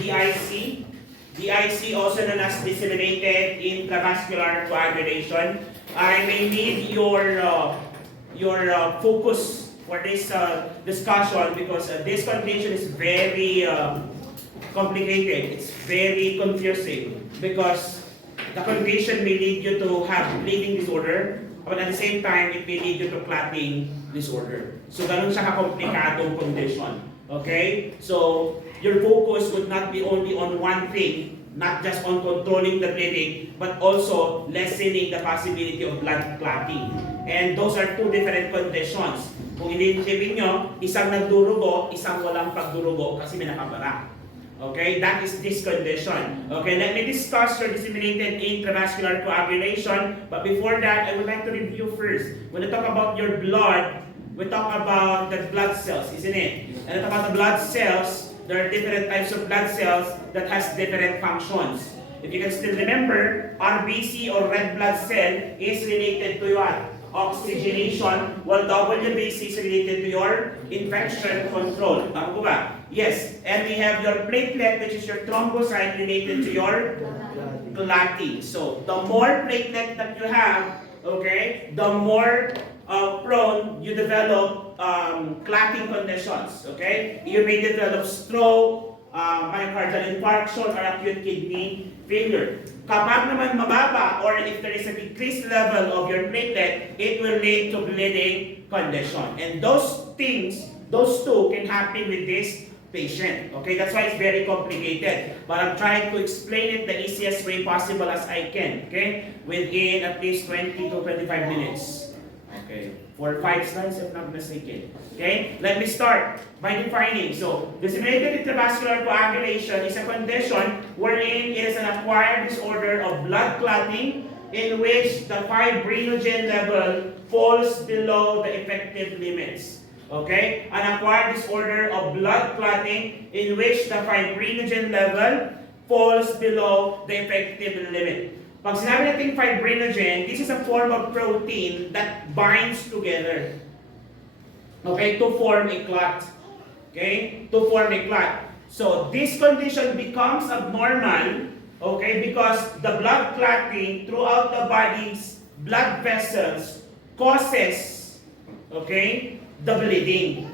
DIC. DIC, also known as disseminated intravascular coagulation. I may need your focus for this discussion because this condition is very complicated. It's very confusing because the condition may lead you to have bleeding disorder, but at the same time, it may lead you to clotting disorder. So, ganun siya ka-komplikadong condition. Okay? So, your focus would not be only on one thing, not just on controlling the bleeding, but also lessening the possibility of blood clotting. And those are two different conditions. Kung iniisipin nyo, isang nagdurugo, isang walang pagdurugo kasi may nakabara. Okay, that is this condition. Okay, let me discuss your disseminated intravascular coagulation. But before that, I would like to review first. When we talk about your blood, we talk about the blood cells, isn't it? And we talk about the blood cells. There are different types of blood cells that has different functions. If you can still remember, RBC or red blood cell is related to what? Oxygenation, while WBC is related to your infection control. Tama po ba? Yes. And we have your platelet, which is your thrombocyte, related to your clotting. So, the more platelet that you have, okay, the more prone you develop clotting conditions. Okay? You may develop stroke, myocardial infarction, or acute kidney failure. Kapag naman mababa or if there is a decreased level of your platelet, it will lead to bleeding condition. And those things, those two can happen with this patient. Okay, that's why it's very complicated. But I'm trying to explain it the easiest way possible as I can. Okay, within at least 20 to 25 minutes. Okay, for 5 slides if not mistaken. Okay, let me start by defining. So, disseminated intravascular coagulation is a condition wherein it is an acquired disorder of blood clotting in which the fibrinogen level falls below the effective limits. Okay, an acquired disorder of blood clotting in which the fibrinogen level falls below the effective limit. Pag sinabi natin fibrinogen, this is a form of protein that binds together. Okay, to form a clot. Okay, to form a clot. So, this condition becomes abnormal, okay, because the blood clotting throughout the body's blood vessels causes, okay, the bleeding.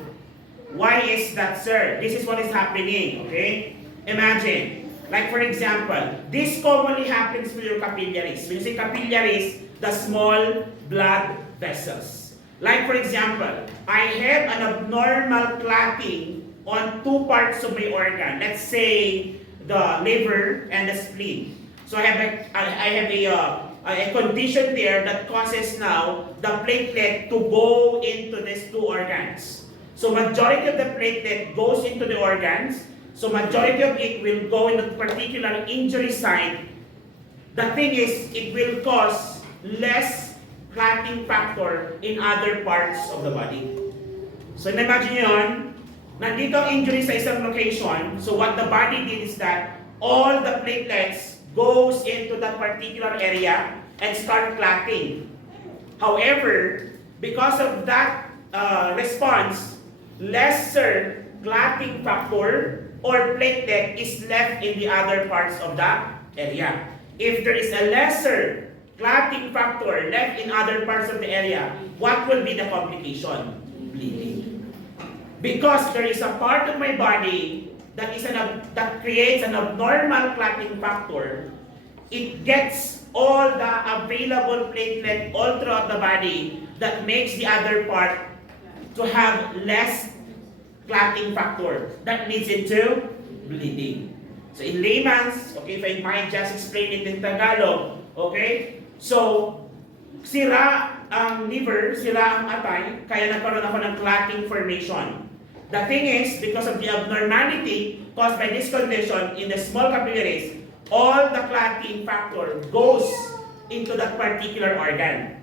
Why is that, sir? This is what is happening, okay? Imagine, like for example, this commonly happens with your capillaries. When you say capillaries, the small blood vessels. Like for example, I have an abnormal clotting on two parts of my organ. Let's say the liver and the spleen. So I have a condition there that causes now the platelet to go into these two organs. So majority of the platelet goes into the organs. So majority of it will go in a particular injury site. The thing is, it will cause less clotting factor in other parts of the body. So imagine yun, nandito ang injury sa isang location. So what the body did is that all the platelets goes into that particular area and start clotting. However, because of that response, lesser clotting factor or platelet is left in the other parts of the area. If there is a lesser clotting factor left in other parts of the area, what will be the complication? Bleeding. Because there is a part of my body that creates an abnormal clotting factor, it gets all the available platelet all throughout the body that makes the other part to have less clotting factor that leads into bleeding. So in layman's, okay, if I might just explain it in Tagalog, okay? So, sira ang liver, sira ang atay, kaya nagkaroon ako ng clotting formation. The thing is, because of the abnormality caused by this condition in the small capillaries, all the clotting factor goes into that particular organ.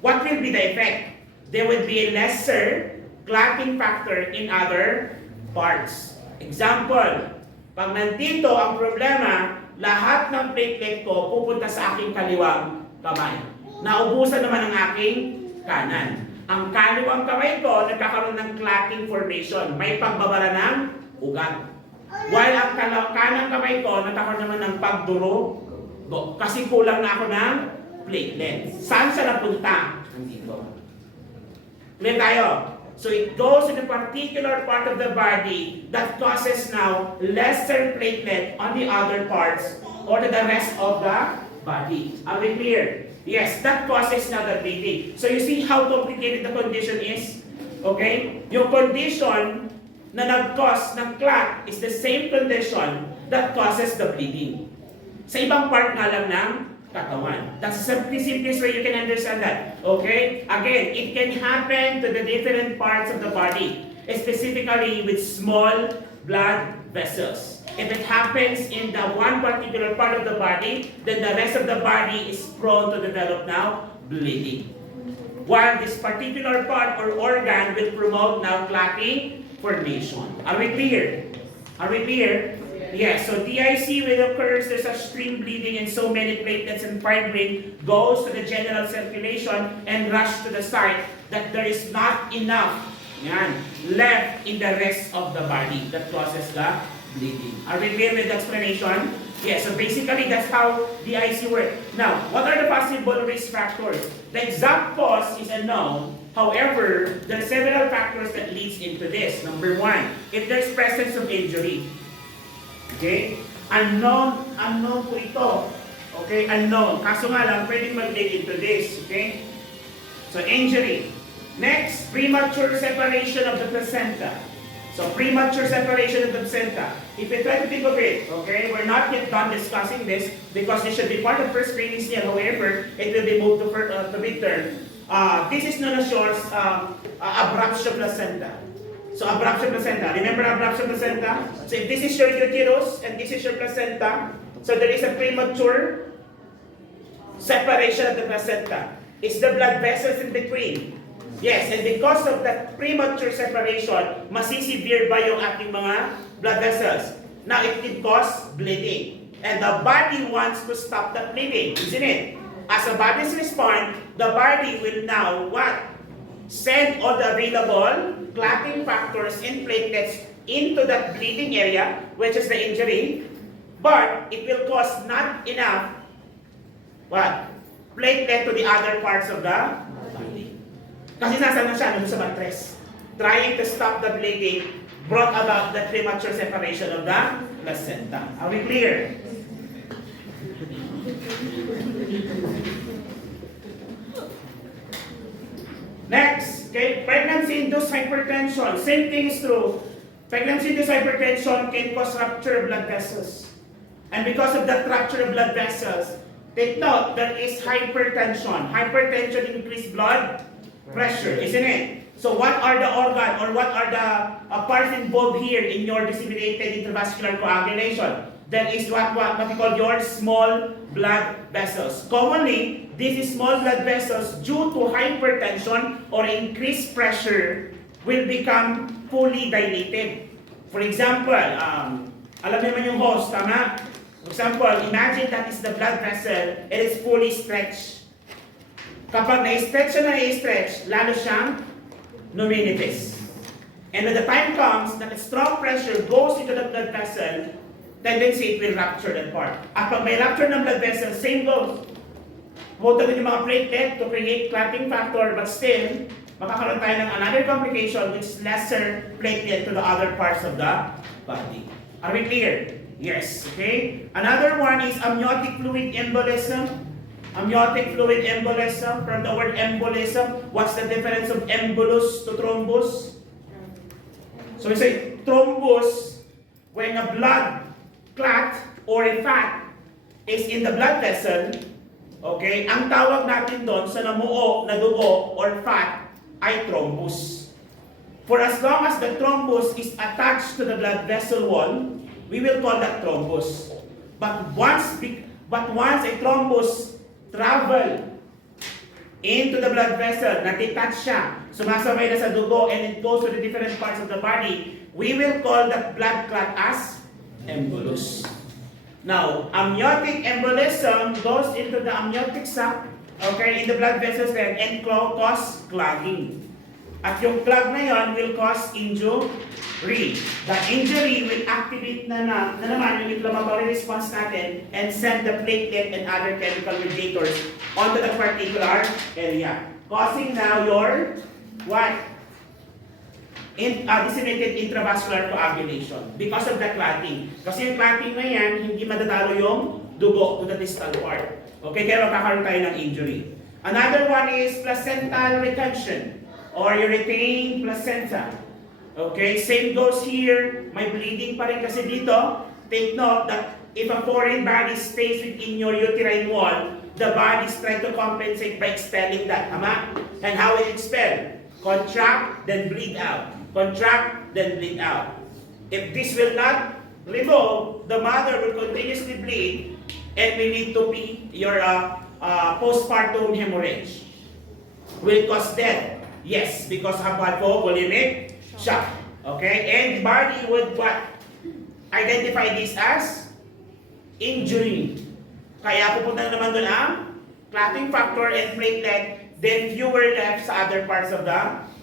What will be the effect? There will be a lesser clotting factor in other parts. Example, pag nandito ang problema, lahat ng platelet ko pupunta sa aking kaliwang kamay. Naubusan naman ang aking kanan. Ang kaliwang kamay ko nagkakaroon ng clotting formation. May pagbabara ng ugat. While ang kanang kamay ko, natakoy naman ng pagduro, kasi kulang na ako ng platelets. Saan siya napunta? Nandito. Clear tayo? So it goes to the particular part of the body that causes now lesser platelet on the other parts or to the rest of the body. Are we clear? Yes, that causes now the bleeding. So you see how complicated the condition is? Okay? Yung condition na nag-cause ng clot is the same condition that causes the bleeding. Sa ibang part nga lang ng katawan. That's the simplest way you can understand that. Okay? Again, it can happen to the different parts of the body, specifically with small blood vessels. If it happens in the one particular part of the body, then the rest of the body is prone to develop now bleeding. While this particular part or organ will promote now clotting formation. Are we clear? Are we clear? Yes, so DIC when occurs, there's a stream bleeding and so many platelets and fibrin goes to the general circulation and rush to the site that there is not enough left in the rest of the body that causes the bleeding. Are we clear with the explanation? Yes, so basically that's how DIC works. Now, what are the possible risk factors? The exact cause is unknown. However, there are several factors that leads into this. Number one, if there's presence of injury. Okay? Unknown po ito. Okay? Unknown. Kaso nga lang, pwedeng mag-lead into this. Okay? So, injury. Next, premature separation of the placenta. So, premature separation of the placenta. If you try to think of it, okay, we're not yet done discussing this because this should be part of first training still. However, it will be moved to midterm. This is known as abruption placenta. So, abruption placenta. Remember abruption placenta? So, if this is your uterus and this is your placenta, so there is a premature separation of the placenta. It's the blood vessels in between. Yes, and because of that premature separation, masisevere ba yung ating mga blood vessels? Now, it can cause bleeding. And the body wants to stop that bleeding, isn't it? As the body's response, the body will now what? Send all the available clotting factors and platelets into that bleeding area, which is the injury, but it will cause not enough what? Platelet to the other parts of the body. Kasi nasa na siya, nandun sa mattress. Trying to stop the bleeding brought about the premature separation of the placenta. Are we clear? Next, okay, pregnancy-induced hypertension. Same thing is true. Pregnancy-induced hypertension can cause rupture of blood vessels. And because of that rupture of blood vessels, take note, there is hypertension. Hypertension increased blood pressure, isn't it? So what are the organ or what are the parts involved here in your disseminated intravascular coagulation? That is what we call your small blood vessels. Commonly, these small blood vessels, due to hypertension or increased pressure, will become fully dilated. For example, alam niyo naman yung hose, tama? For example, imagine that is the blood vessel, it is fully stretched. Kapag na-stretch siya na-stretch, lalo siyang numinipis. And when the time comes that a strong pressure goes into the blood vessel, tendency it will rupture that part. At pag may rupture ng blood vessel, same goes. Pumunta din yung mga platelet to create clotting factor, but still, makakaroon tayo ng another complication which is lesser platelet to the other parts of the body. Are we clear? Yes, okay? Another one is amniotic fluid embolism. Amniotic fluid embolism, from the word embolism, what's the difference of embolus to thrombus? So we say thrombus when a blood clot or a fat is in the blood vessel. Okay, ang tawag natin doon sa namuo na dugo or fat ay thrombus. For as long as the thrombus is attached to the blood vessel wall, we will call that thrombus. But once a thrombus travel into the blood vessel, na-detach siya, sumasabay na sa dugo, and it goes to the different parts of the body, we will call that blood clot as embolus. Now, amniotic embolism goes into the amniotic sac, okay, in the blood vessels then, and cause clogging. At yung clog na yon will cause injury. The injury will activate na naman yung inflammatory response natin and send the platelet and other chemical mediators onto the particular area. Causing now your, what? Disseminated intravascular coagulation because of the clotting. Kasi yung clotting na yan, hindi madadalo yung dugo to the distal part. Okay, kaya magkakaroon tayo ng injury. Another one is placental retention or you retain placenta. Okay, same goes here. May bleeding pa rin kasi dito. Take note that if a foreign body stays within your uterine wall, the body is trying to compensate by expelling that. Tama? And how will it expel? Contract, then bleed out. Contract, then bleed out. If this will not remove, the mother will continuously bleed and will lead to be your postpartum hemorrhage. Will cause death. Yes, because of hypovolemic shock. Okay? And the body would what? Identify this as injury. Kaya pupunta naman doon ang clotting factor and platelet, then fewer left sa other parts of the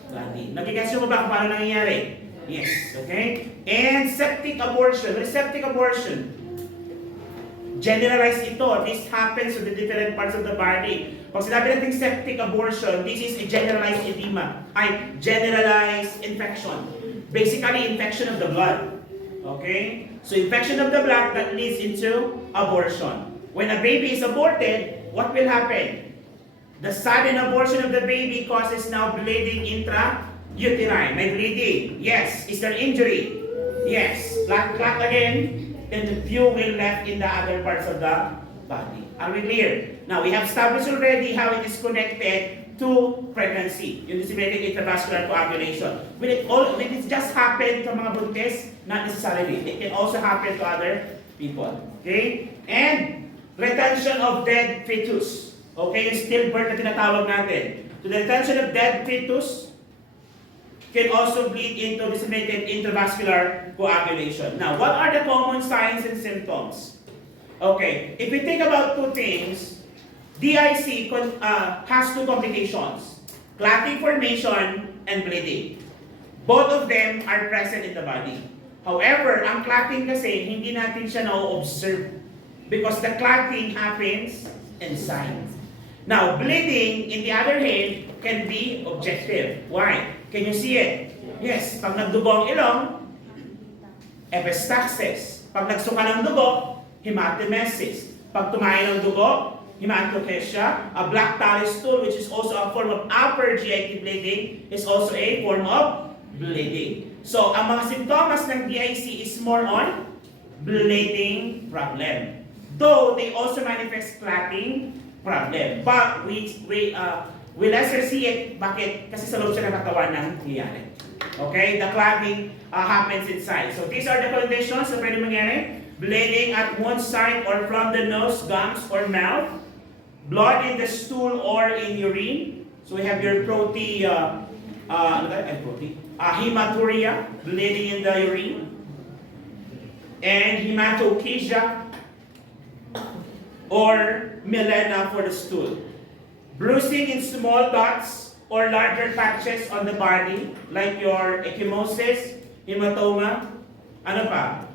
body. Nagigets mo ba kung paano nangyayari? Yes, okay? And septic abortion. What is septic abortion? Generalized ito. This happens to the different parts of the body. Pag sinabi natin septic abortion, this is a generalized edema. Ay, generalized infection. Basically, infection of the blood. Okay? So, infection of the blood that leads into abortion. When a baby is aborted, what will happen? The sudden abortion of the baby causes now bleeding intra-uterine. May bleeding. Yes. Is there injury? Yes. Clot again. Then the few will left in the other parts of the body. Are we clear? Now, we have established already how it is connected to pregnancy. Yung disseminated intravascular coagulation. Will it just happen to mga buntis? Not necessarily. It can also happen to other people. Okay? And retention of dead fetus. Okay, yung stillbirth na tinatawag natin. So the retention of dead fetus can also bleed into disseminated intravascular coagulation. Now, what are the common signs and symptoms? Okay, if we think about two things, DIC has two complications. Clotting formation and bleeding. Both of them are present in the body. However, ang clotting kasi, hindi natin siya na-observe because the clotting happens inside. Now, bleeding, in the other hand, can be objective. Why? Can you see it? Yes, pag nagdugo ang ilong, epistaxis. Pag nagsuka ng dugo, hematemesis. Pag tumayo ng dugo, hematochezia. A black tarry stool, which is also a form of upper GIT bleeding, is also a form of bleeding. So, ang mga simptomas ng DIC is more on bleeding problem. Though, they also manifest clotting problem. But we lesser see it. Bakit? Kasi sa loob siya ng katawan ng nangyayari. Okay? The clotting happens inside. So these are the conditions na pwede mangyari. Bleeding at one side or from the nose, gums, or mouth. Blood in the stool or in urine. So we have your hematuria, bleeding in the urine. And hematochezia or melena for the stool. Bruising in small dots or larger patches on the body, like your ecchymosis, hematoma. Ano pa?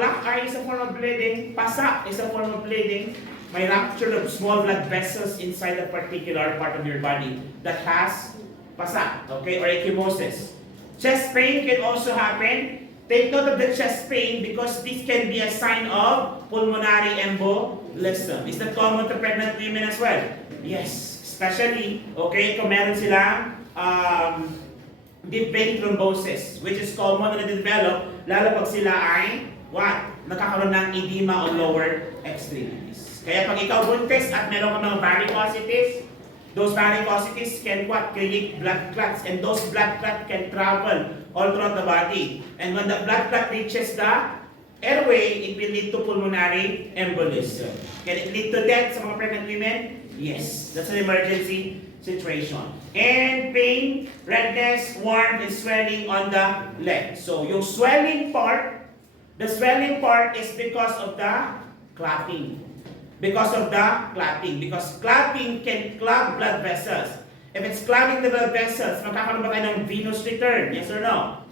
Black eye is a form of bleeding. Pasa is a form of bleeding. May rupture of small blood vessels inside a particular part of your body that has pasa, okay, or ecchymosis. Chest pain can also happen. Take note of the chest pain because this can be a sign of pulmonary embolism. Is that common to pregnant women as well? Yes, especially, okay, kung meron silang deep vein thrombosis, which is common na develop, lalo pag sila ay, what? Nakakaroon ng edema on lower extremities. Kaya pag ikaw buntis at meron ka mga varicosities, those varicosities can what? Create blood clots, and those blood clots can travel all throughout the body. And when the blood clot reaches the airway, it will lead to pulmonary embolism. Can it lead to death sa mga pregnant women? Yes, that's an emergency situation. And pain, redness, warmth, and swelling on the leg. So yung swelling part, the swelling part is because of the clotting. Because of the clotting. Because clotting can clog blood vessels. If it's clogging the blood vessels, magkakaroon ba tayo ng venous return? Yes or no?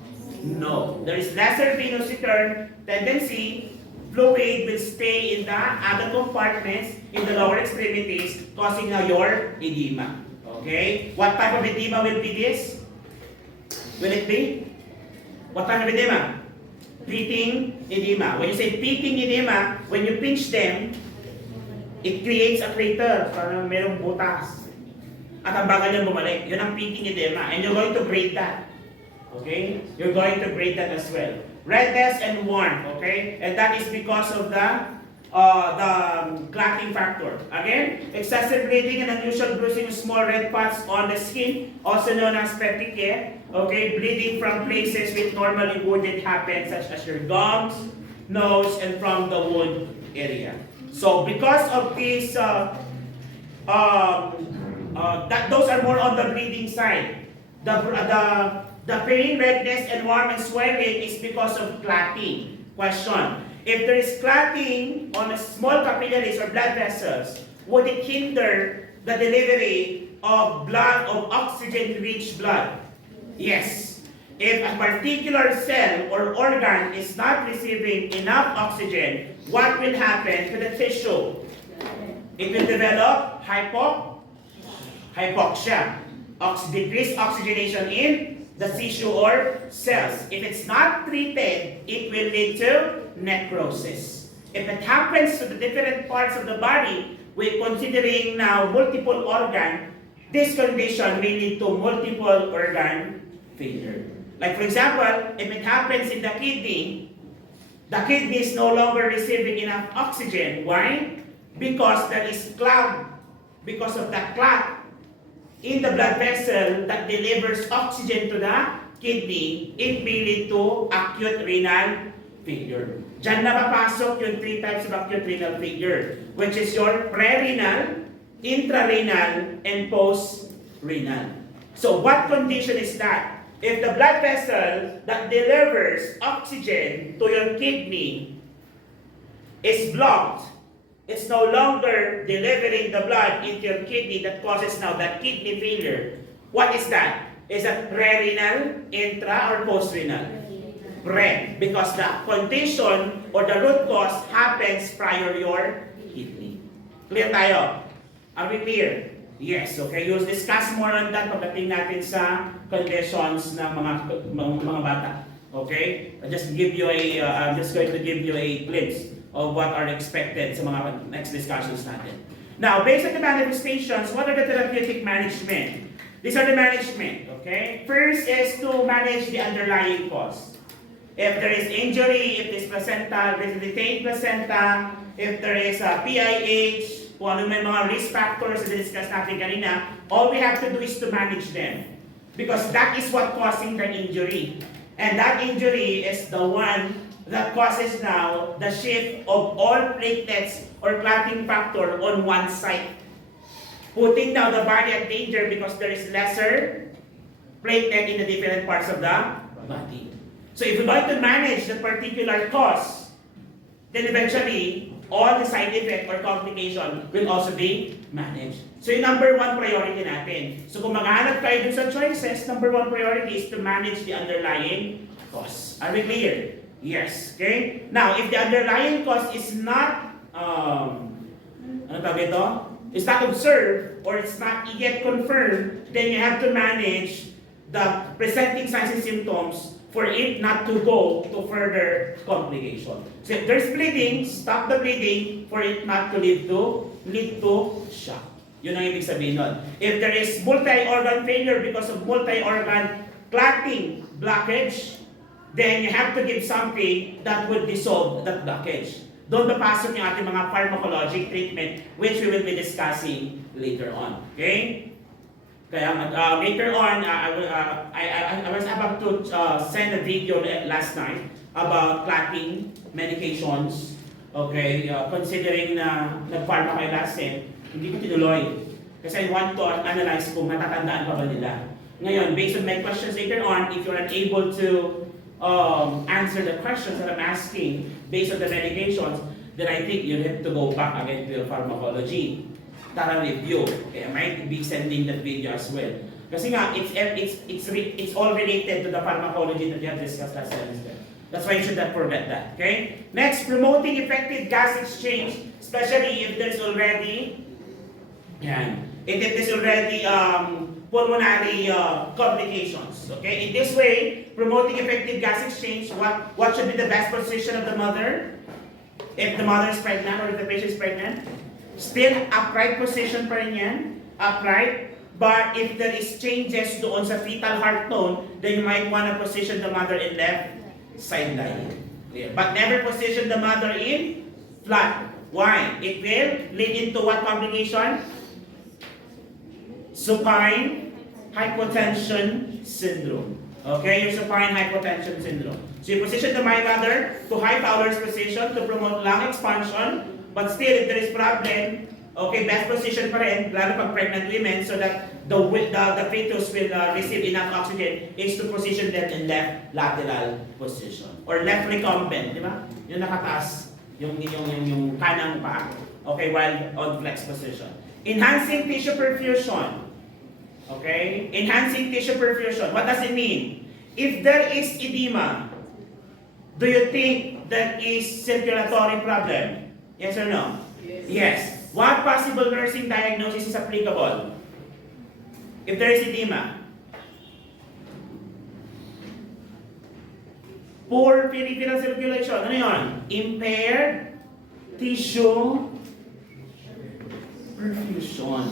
No. There is lesser venous return tendency. Fluid will stay in the other compartments in the lower extremities, causing now your edema. Okay? What type of edema will be this? Will it be? What type of edema? Pitting edema. When you say pitting edema, when you pinch them, it creates a crater, parang merong butas. At ang bagal niyan bumalik. Yun ang pitting edema. And you're going to grade that. Okay? You're going to grade that as well. Redness and warmth, okay? And that is because of the clotting factor. Again, excessive bleeding and unusual bruising of small red spots on the skin, also known as petechiae. Okay, bleeding from places which normally wouldn't happen, such as your gums, nose, and from the wound area. So, because of these, those are more on the bleeding side. The pain, redness, and warm and swelling is because of clotting. Question: if there is clotting on a small capillaries or blood vessels, would it hinder the delivery of blood, of oxygen-rich blood? Yes. If a particular cell or organ is not receiving enough oxygen, what will happen to the tissue? It will develop hypoxia, decreased oxygenation in the tissue or cells. If it's not treated, it will lead to necrosis. If it happens to the different parts of the body, we're considering now multiple organ, this condition may lead to multiple organ failure. Like for example, if it happens in the kidney is no longer receiving enough oxygen. Why? Because there is clog, because of the clot in the blood vessel that delivers oxygen to the kidney, it may lead to acute renal failure. Diyan na papasok yung 3 types of acute renal failure, which is your pre-renal, intrarenal, and post-renal. So what condition is that? If the blood vessel that delivers oxygen to your kidney is blocked, it's no longer delivering the blood into your kidney that causes now that kidney failure. What is that? Is that pre-renal, intra, or post-renal? Pre. Because the condition or the root cause happens prior your kidney. Clear tayo? Are we clear? Yes. Okay. You'll discuss more on that pagdating natin sa conditions ng mga bata. Okay? I'm just going to give you a glimpse of what are expected sa mga next discussions natin. Now, based on the manifestations, what are the therapeutic management? These are the management, okay? First is to manage the underlying cause. If there is injury, if there's placenta, retained placenta, if there is a PIH, kung ano may mga risk factors na discuss natin kanina, all we have to do is to manage them. Because that is what causing the injury. And that injury is the one that causes now the shift of all platelets or clotting factor on one side. Putting now the body at danger because there is lesser platelet in the different parts of the body. So if you're going to manage the particular cause, then eventually all the side effect or complication will also be managed. So yung number 1 priority natin. So kung maghahanap kayo dun sa choices, number 1 priority is to manage the underlying cause. Are we clear? Yes. Okay? Now, if the underlying cause is not, is not observed or it's not yet confirmed, then you have to manage the presenting signs and symptoms for it not to go to further complication. So if there's bleeding, stop the bleeding for it not to lead to shock. Yun ang ibig sabihin nun. If there is multi-organ failure because of multi-organ clotting blockage, then you have to give something that would dissolve that blockage. Doon papasok yung ating mga pharmacologic treatment which we will be discussing later on. Okay? Kaya later on, I was about to send a video last night about clotting medications. Okay? Considering na nag-pharma kayo last time, hindi ko tinuloy. Kasi I want to analyze kung natatandaan pa ba nila. Ngayon, based on my questions later on, if you're unable to answer the questions that I'm asking based on the medications, then I think you have to go back again to your pharmacology. thorough review. Okay, I might be sending that video as well. Kasi nga, it's all related to the pharmacology that we have discussed last semester. That's why you should not forget that. Okay? Next, promoting effective gas exchange, especially if there's already, if there's already pulmonary complications. Okay? In this way, promoting effective gas exchange, what should be the best position of the mother? If the mother is pregnant or if the patient is pregnant, still upright position pa rin yan, upright. But if there is changes doon sa fetal heart tone, then you might want to position the mother in left side lying. Yeah. But never position the mother in flat. Why? It will lead into what complication? Supine hypotension syndrome. Okay, your supine hypotension syndrome. So you position the mother to high Fowler's position to promote lung expansion, but still if there is problem, okay, best position pa rin, lalo pag pregnant women, so that the fetus will receive enough oxygen, is to position them in left lateral position. Or left recumbent, di ba? Yung nakataas, yung kanang pa. Okay, while on flex position. Enhancing tissue perfusion. Okay? Enhancing tissue perfusion. What does it mean? If there is edema, do you think that is circulatory problem? Yes or no? Yes. What possible nursing diagnosis is applicable? If there is edema. Poor peripheral circulation. Ano yun? Impaired tissue perfusion.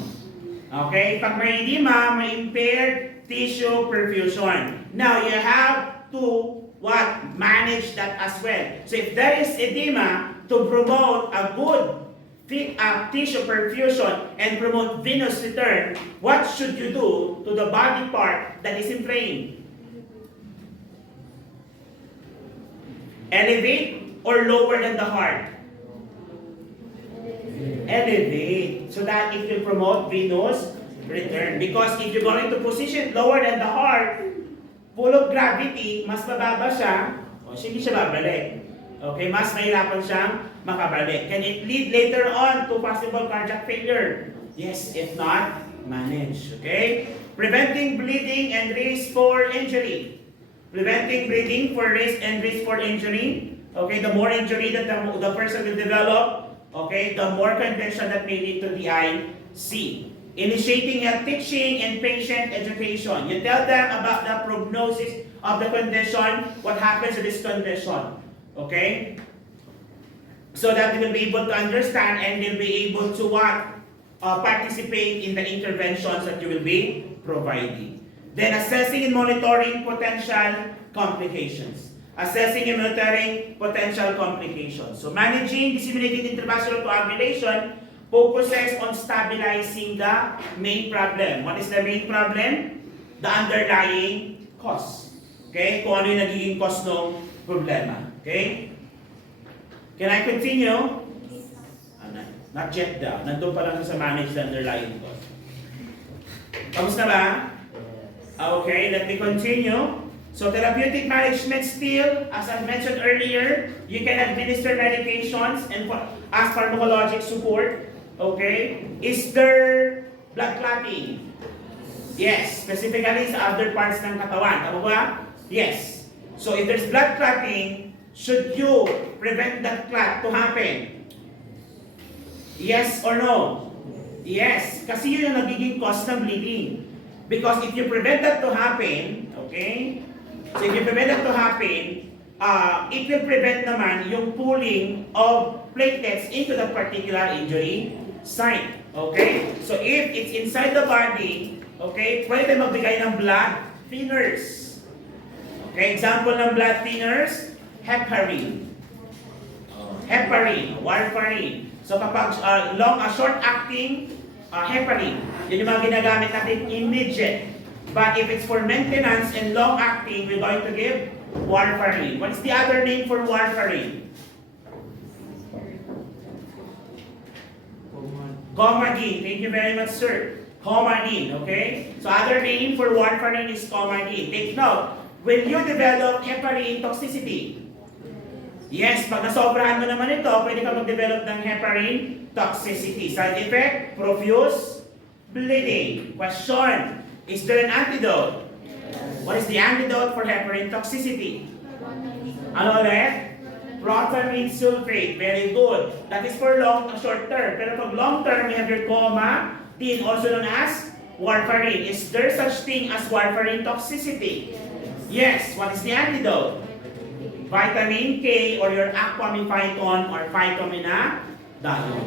Okay? Pag may edema, may impaired tissue perfusion. Now, you have to what? Manage that as well. So if there is edema, to promote a good tissue perfusion and promote venous return, what should you do to the body part that is inflamed? Elevate or lower than the heart? Elevate, so that it will promote venous return. Because if you're going to position lower than the heart, full of gravity, mas mababa siya, o hindi siya babalik. Okay, mas mahirapan siyang makabalik. Can it lead later on to possible cardiac failure? Yes, if not, manage. Okay? Preventing bleeding and risk for injury. Preventing bleeding for risk and risk for injury. Okay, the more injury that the person will develop, okay, the more condition that may lead to the IC. Initiating a teaching and patient education. You tell them about the prognosis of the condition, what happens to this condition. Okay? So that they will be able to understand and they'll be able to participate in the interventions that you will be providing. Then assessing and monitoring potential complications. Assessing and monitoring potential complications. So managing disseminated intravascular coagulation focuses on stabilizing the main problem. What is the main problem? The underlying cause. Okay? Kung ano yung nagiging cause ng problema. Okay? Can I continue? Not yet daw. Nandun pa lang sa manage the underlying cause. Kamusta ba? Okay, let me continue. So therapeutic management still, as I mentioned earlier, you can administer medications and ask pharmacologic support. Okay? Is there blood clotting? Yes, specifically sa other parts ng katawan. Tama ba? Yes. So if there's blood clotting, should you prevent that clot to happen? Yes or no? Yes. Kasi yun yung nagiging cause ng bleeding. Because if you prevent that to happen, okay? So if you prevent that to happen, it will prevent naman yung pooling of platelets into that particular injury site. Okay? So if it's inside the body, okay, pwede magbigay ng blood thinners. Okay, example ng blood thinners, heparin. Heparin, warfarin. So kapag short-acting heparin, yun yung mga ginagamit natin immediate. But if it's for maintenance and long-acting, we're going to give warfarin. What is the other name for warfarin? Coumadin. Thank you very much, sir. Coumadin, okay? So other name for warfarin is Coumadin. Take note, when you develop heparin toxicity, Yes, pag nasobrahan mo naman ito, pwede ka mag-develop ng heparin toxicity. Side effect, profuse bleeding. Question, is there an antidote? What is the antidote for heparin toxicity? Ano ulit? Protamine sulfate. Very good. That is for short term. Pero pag long term, we have your coma, also known as warfarin. Is there such thing as warfarin toxicity? Yes. What is the antidote? Vitamin K or your aquamifeton or phytomenadione.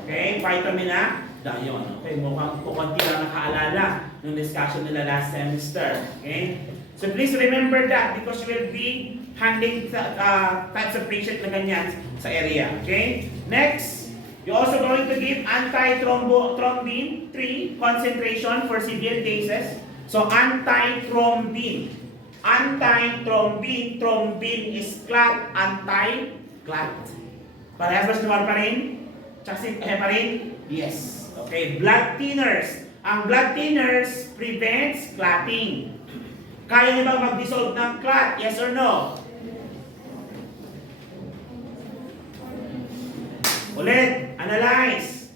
Okay? Phytomenadione. Okay? Mukhang kukunti lang nakaalala ng discussion nila last semester. Okay? So please remember that because you will be handling types of patient na ganyan sa area. Okay? Next, you're also going to give anti-thrombin 3 concentration for severe cases. So anti-thrombin. Anti-thrombin. Thrombin is clot. Anti-clot. Parehas ba sa warfarin? Tsaka si heparin? Yes. Okay. Blood thinners. Ang blood thinners prevents clotting. Kaya niyo bang mag-dissolve ng clot? Yes or no? Ulit. Analyze.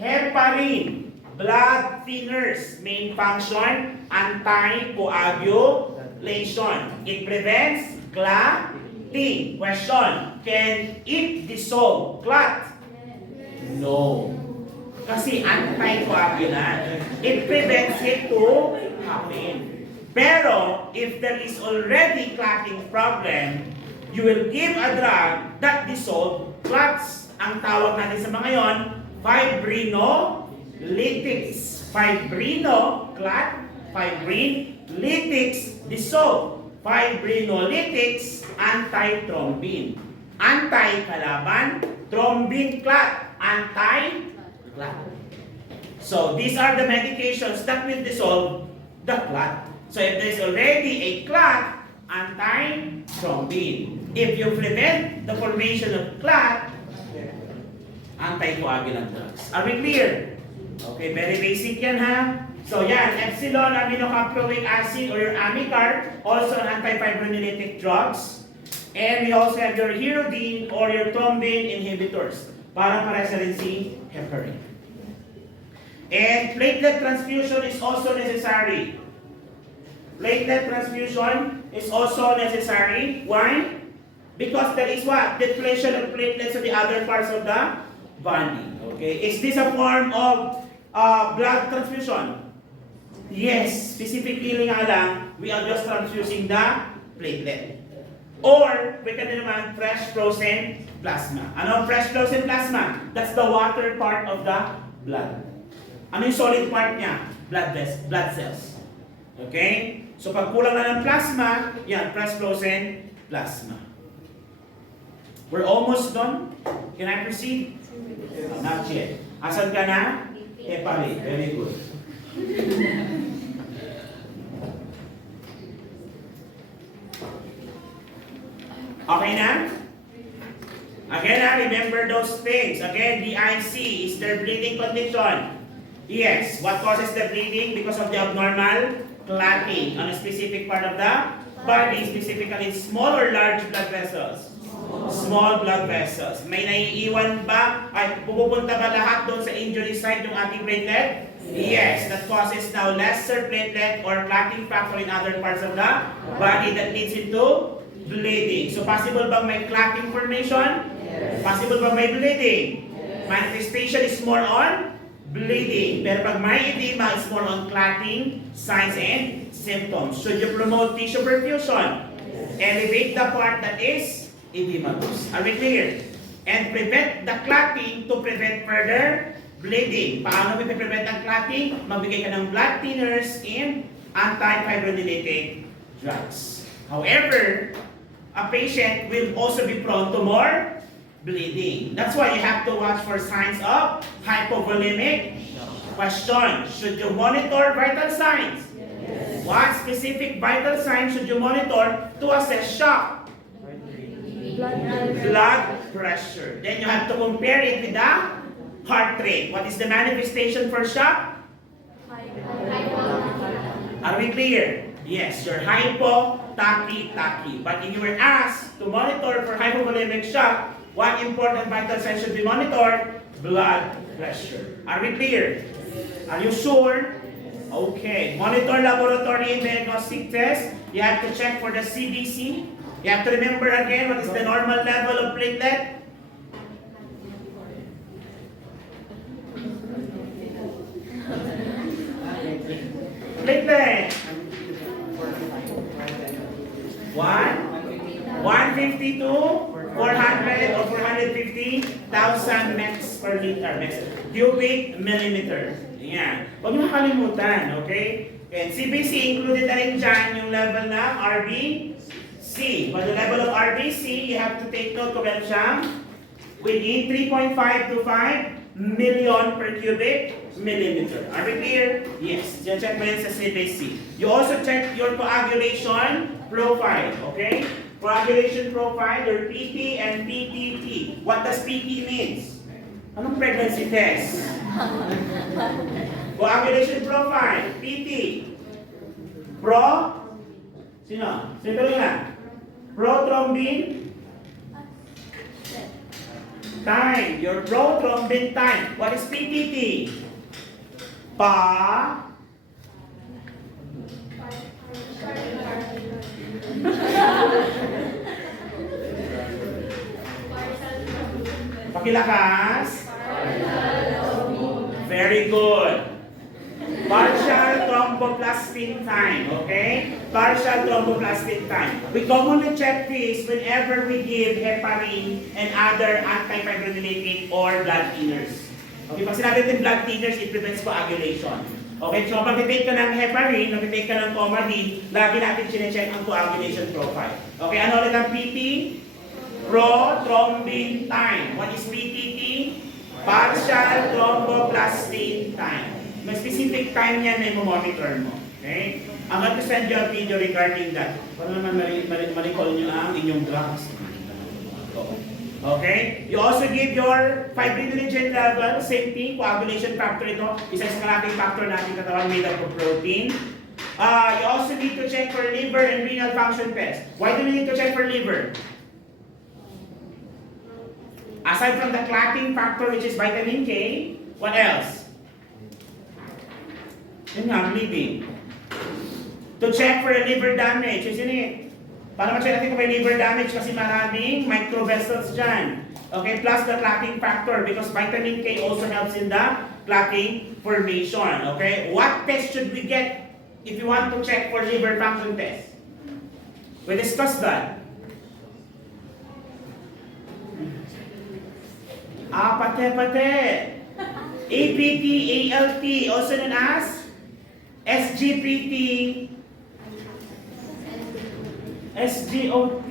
Heparin. Blood thinners. Main function, anticoagulation. It prevents clotting. Question, can it dissolve clot? No. Kasi anticoagulant. It prevents it to happen. Pero, if there is already clotting problem, you will give a drug that dissolve clots. Ang tawag natin sa mga yon, fibrinolytics. Fibrinolytics dissolve. Fibrinolytics, anti-thrombin. Anti-kalaban, thrombin clot, anti-clot. So, these are the medications that will dissolve the clot. So, if there is already a clot, anti-thrombin. If you prevent the formation of clot, anticoagulant drugs. Are we clear? Okay, very basic yan ha. So yan, epsilon aminocaproic acid or your amicar, also an antifibrinolytic drugs. And we also have your hirudin or your thrombin inhibitors. Para sa rin si heparin. And platelet transfusion is also necessary. Platelet transfusion is also necessary. Why? Because there is what? Depletion of platelets of the other parts of the body. Okay, is this a form of blood transfusion? Yes, specifically nga lang, we are just transfusing the platelet. Or, we can naman fresh frozen plasma. Ano fresh frozen plasma? That's the water part of the blood. Ano yung solid part niya? Blood cells. Okay? So, pag kulang na ng plasma, yan, fresh frozen plasma. We're almost done. Can I proceed? Not yet. Asan ka na? Heparin. Very good. Okay na? Again, remember those things. Again, DIC is their bleeding condition. Yes. What causes the bleeding? Because of the abnormal clotting on a specific part of the body, specifically small or large blood vessels. Small blood vessels. May naiiwan ba? Ay, pupunta ba lahat doon sa injury site yung ating platelet? Yes, that causes now lesser platelet or clotting factor in other parts of the body that leads into bleeding. So possible bang may clotting formation? Yes. Possible bang may bleeding? Yes. Manifestation is more on bleeding. Pero pag may edema, it's more on clotting signs and symptoms. Should you promote tissue perfusion? Yes. Elevate the part that is edematous. Are we clear? And prevent the clotting to prevent further bleeding. Paano may prevent ang clotting? Magbigay ka ng blood thinners and antifibrinolytic drugs. However, a patient will also be prone to more bleeding. That's why you have to watch for signs of hypovolemic. Question, should you monitor vital signs? Yes. What specific vital signs should you monitor to assess shock? Blood pressure. Then you have to compare it with the heart rate. What is the manifestation for shock? Are we clear? Yes, you're hypo-tachy-tachy. But if you were asked to monitor for hypovolemic shock, what important vital signs should be monitored? Blood pressure. Are we clear? Are you sure? Okay. Monitor laboratory and diagnostic test. You have to check for the CBC. You have to remember again what is the normal level of platelet. Platelet. 150 to 400 or 450,000 mex per liter. Cubic millimeter. Yan. Huwag niyo makalimutan, okay? And CBC included na rin dyan yung level ng RBC. For the level of RBC, you have to take note kung meron siyang within 3.5 to 5 million per cubic millimeter. Are we clear? Yes. Check mo yan sa CBC. You also check your coagulation profile, okay? Coagulation profile, your PT and PTT. What does PT means? Anong pregnancy test? Coagulation profile, PT. Pro? Sino? Sino na? Prothrombin time. Your prothrombin time. What is PTT? Pakilakas. Very good. Partial thromboplastin time, okay? Partial thromboplastin time. We commonly check this whenever we give heparin and other antifibrinolytic or blood thinners. Okay, pag sinabi natin blood thinners, it prevents coagulation. Okay, so pag nag-take ka ng heparin, nag-take ka ng Coumadin, lagi natin sinecheck ang coagulation profile. Okay, ano ulit ang PT? Prothrombin time. What is PTT? Partial thromboplastin time. May specific time yan na i-monitor mo. Okay? I'm going to send you a video regarding that. Para naman ma-recall nyo ang inyong drugs. Okay? You also give your fibrinogen level, same thing, coagulation factor ito. Isa sa kalating factor natin katawan made up of protein. You also need to check for liver and renal function test. Why do we need to check for liver? Aside from the clotting factor which is vitamin K, what else? Yun nga, bleeding. To check for liver damage, isn't it? Para ma-check natin kung may liver damage kasi maraming microvessels dyan. Okay, plus the clotting factor because vitamin K also helps in the clotting formation. Okay, what test should we get if you want to check for liver function test? We discussed that. Pate. APT, ALT, also known as SGPT, SGOT.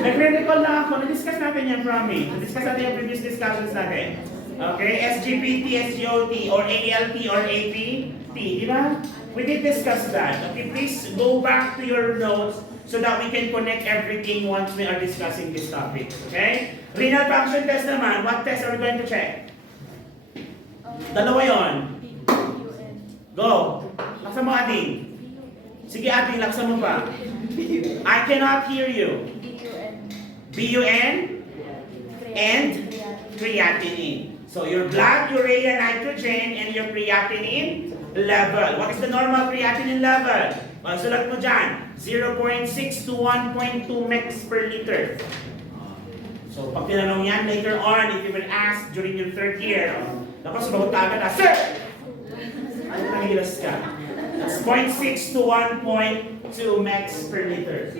Nag-recall lang ako. Na-discuss natin yan from me. Na-discuss natin yung previous discussions natin. Okay, SGPT, SGOT, or ALT, or APT. Di ba? We did discuss that. Okay, please go back to your notes so that we can connect everything once we are discussing this topic. Okay? Renal function test naman, what test are we going to check? Dalawa yon. Go. Laksan mo, Ading. Sige, Ading, laksan mo pa. I cannot hear you. BUN and creatinine. So your blood, urea, nitrogen, and your creatinine level. What is the normal creatinine level? Sulat mo dyan. 0.6 to 1.2 mex per liter. So, pag tinanong yan later on, if you will ask during your third year, tapos sumagot ka agad, Sir! Ano nangilas ka? That's 0.6 to 1.2 mex per liter.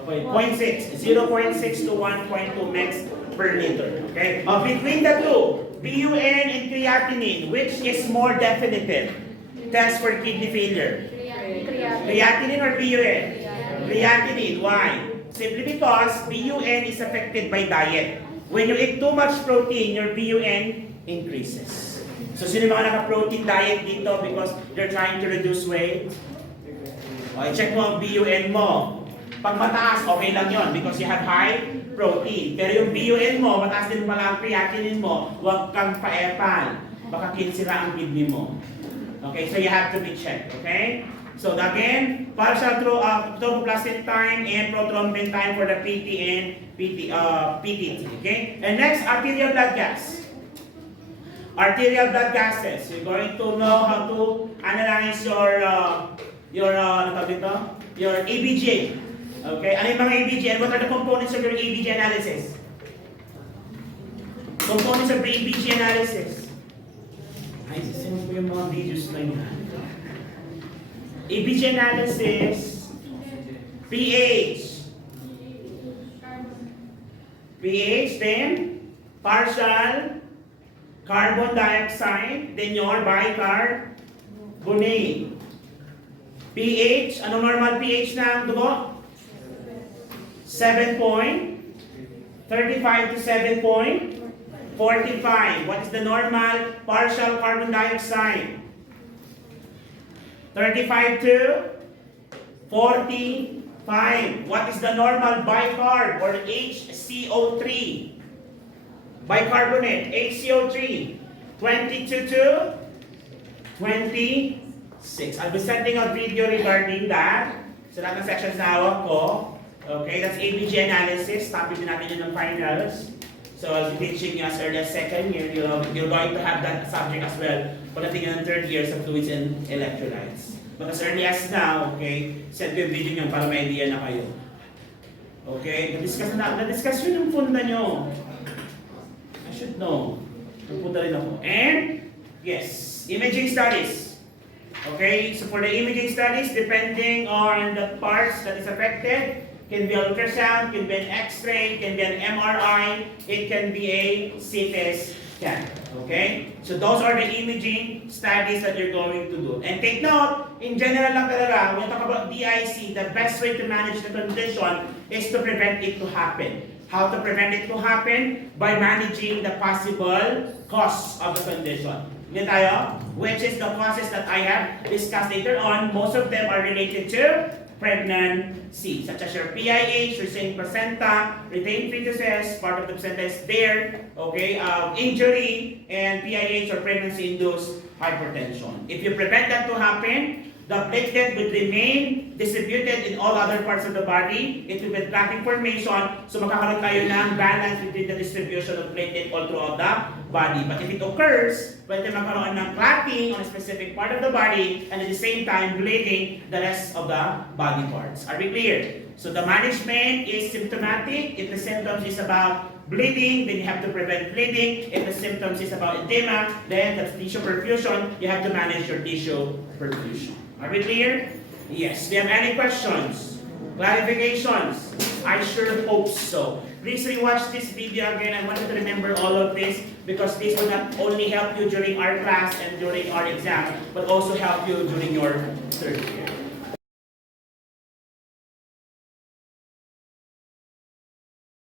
Okay, 0.6 to 1.2 mex per liter. Okay? Between the two, BUN and creatinine, which is more definitive? Test for kidney failure. Creatinine or BUN? Creatinine. Why? Simply because BUN is affected by diet. When you eat too much protein, your BUN increases. So, sino mga naka-protein diet dito because they're trying to reduce weight? Okay, check mo ang BUN mo. Pag mataas, okay lang yon because you have high protein. Pero yung BUN mo, mataas din pala ang creatinine mo, huwag kang paepal. baka kinsira ang kidney mo. Okay, so you have to be checked, okay? So again, partial thromboplastic time and prothrombin time for the PT and PTT, okay? And next, arterial blood gas. Arterial blood gases. You're going to know how to analyze your ABG. Okay? Ano yung mga ABG and what are the components of your ABG analysis? Components of ABG analysis. Ay, sino po yung mga videos na yun? ABG analysis, pH. pH, then partial carbon dioxide, then your bicarbonate. pH, ano normal pH ng dugo? 7.35 to 7.45. What is the normal partial carbon dioxide? 35 to 45. What is the normal bicarb or HCO3? Bicarbonate, HCO3. 22 to 26. I'll be sending a video regarding that. Sa lahat ng sections na hawak ko. Okay, that's ABG analysis. Topic din natin yun ng finals. So I'll be teaching you as early as second year. You're going to have that subject as well. Pagdating ng third year sa fluids and electrolytes. But as early as now, okay, send ko yung video nyo para may idea na kayo. Okay, na-discuss yun yung funda nyo. I should know. Pupunta rin ako. And, yes, imaging studies. Okay, so for the imaging studies, depending on the parts that is affected, can be ultrasound, can be an X-ray, can be an MRI, it can be a CT scan. Okay? So those are the imaging studies that you're going to do. And take note, in general lang talaga, when we talk about DIC, the best way to manage the condition is to prevent it to happen. How to prevent it to happen? By managing the possible cause of the condition. Hindi tayo? Which is the causes that I have discussed later on. Most of them are related to pregnancy, such as your PIH, retained placenta, retained fetuses, part of the placenta is there, okay, injury, and PIH or pregnancy-induced hypertension. If you prevent that to happen, the platelet would remain distributed in all other parts of the body. It will be clotting formation, so magkakaroon tayo ng balance between the distribution of platelet all throughout the body. But if it occurs, pwede magkaroon ng clotting on a specific part of the body and at the same time bleeding the rest of the body parts. Are we clear? So the management is symptomatic. If the symptoms is about bleeding, then you have to prevent bleeding. If the symptoms is about edema, then that's tissue perfusion. You have to manage your tissue perfusion. Are we clear? Yes. Do you have any questions? Clarifications? I sure hope so. Please rewatch this video again. I want you to remember all of this because this will not only help you during our class and during our exam, but also help you during your third year.